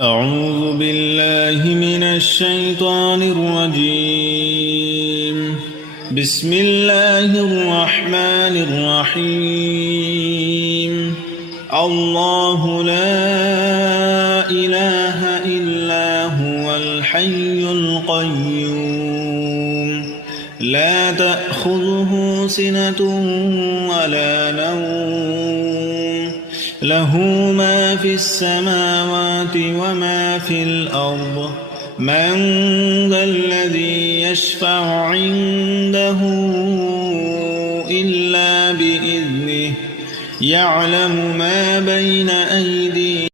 أعوذ بالله من الشيطان الرجيم. بسم الله الرحمن الرحيم. الله لا إله إلا هو الحي القيوم لا تأخذه سنة ولا نوم له ما في السماوات وما في الأرض من ذا الذي يشفع عنده إلا بإذنه يعلم ما بين أيديهم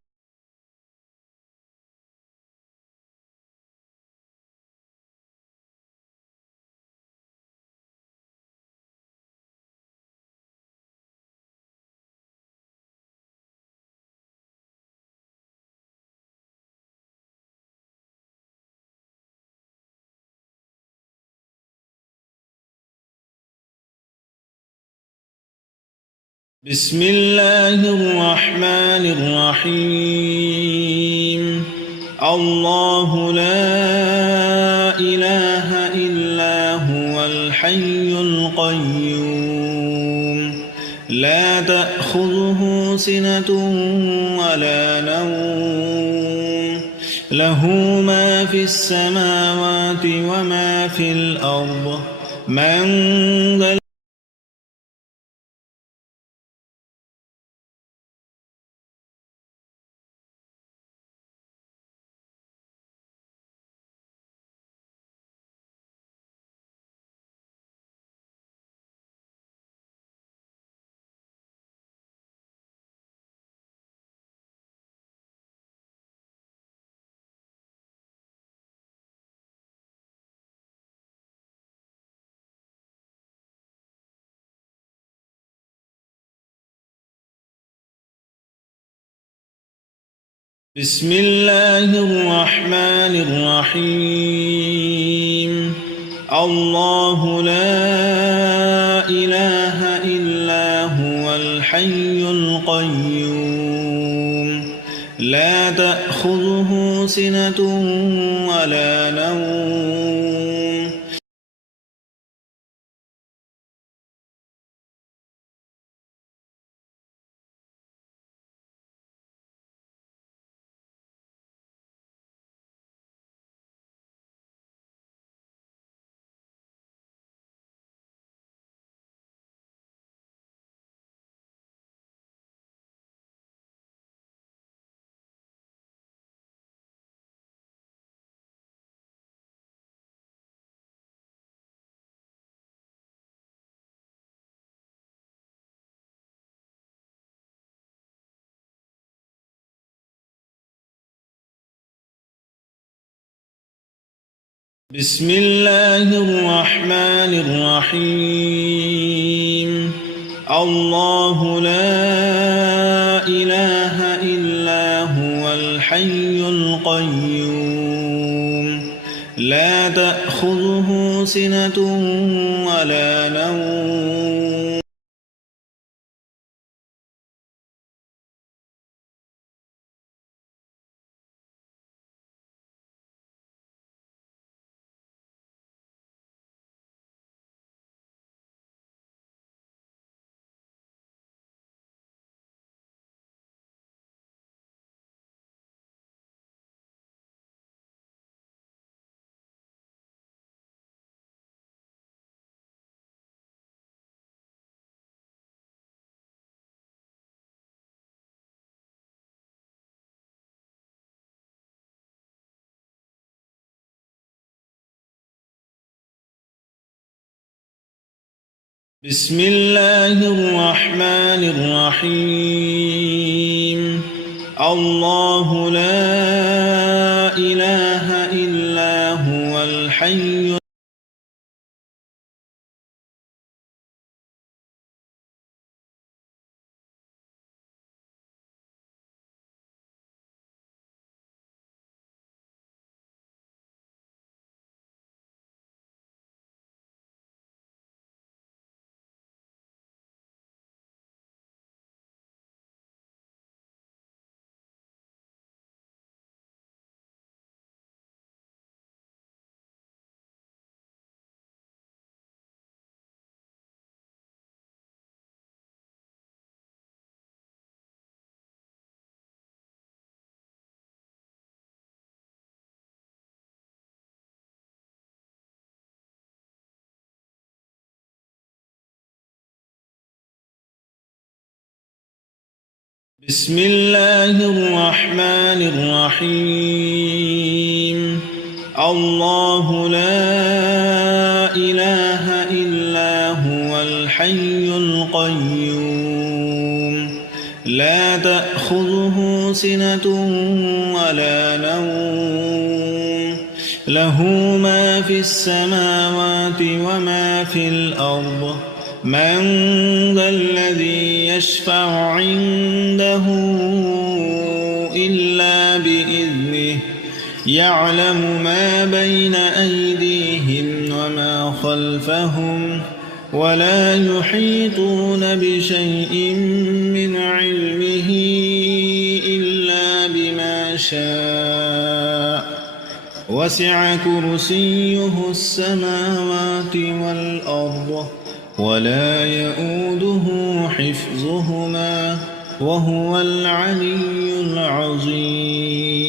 بسم الله الرحمن الرحيم. الله لا إله إلا هو الحي القيوم لا تأخذه سنة ولا نوم له ما في السماوات وما في الأرض من ذا بسم الله الرحمن الرحيم. الله لا إله إلا هو الحي القيوم لا تأخذه سنة ولا نوم بسم الله الرحمن الرحيم. الله لا إله إلا هو الحي القيوم لا تأخذه سنة ولا نوم بسم الله الرحمن الرحيم. الله لا إله إلا هو الحي بسم الله الرحمن الرحيم الله لا إله إلا هو الحي القيوم لا تأخذه سنة ولا نوم له ما في السماوات وما في الأرض من ذا الذي يشفع عنده إلا بإذنه يعلم ما بين أيديهم وما خلفهم ولا يحيطون بشيء من علمه إلا بما شاء وسع كرسيه السماوات والأرض ولا يؤوده حفظهما وهو العلي العظيم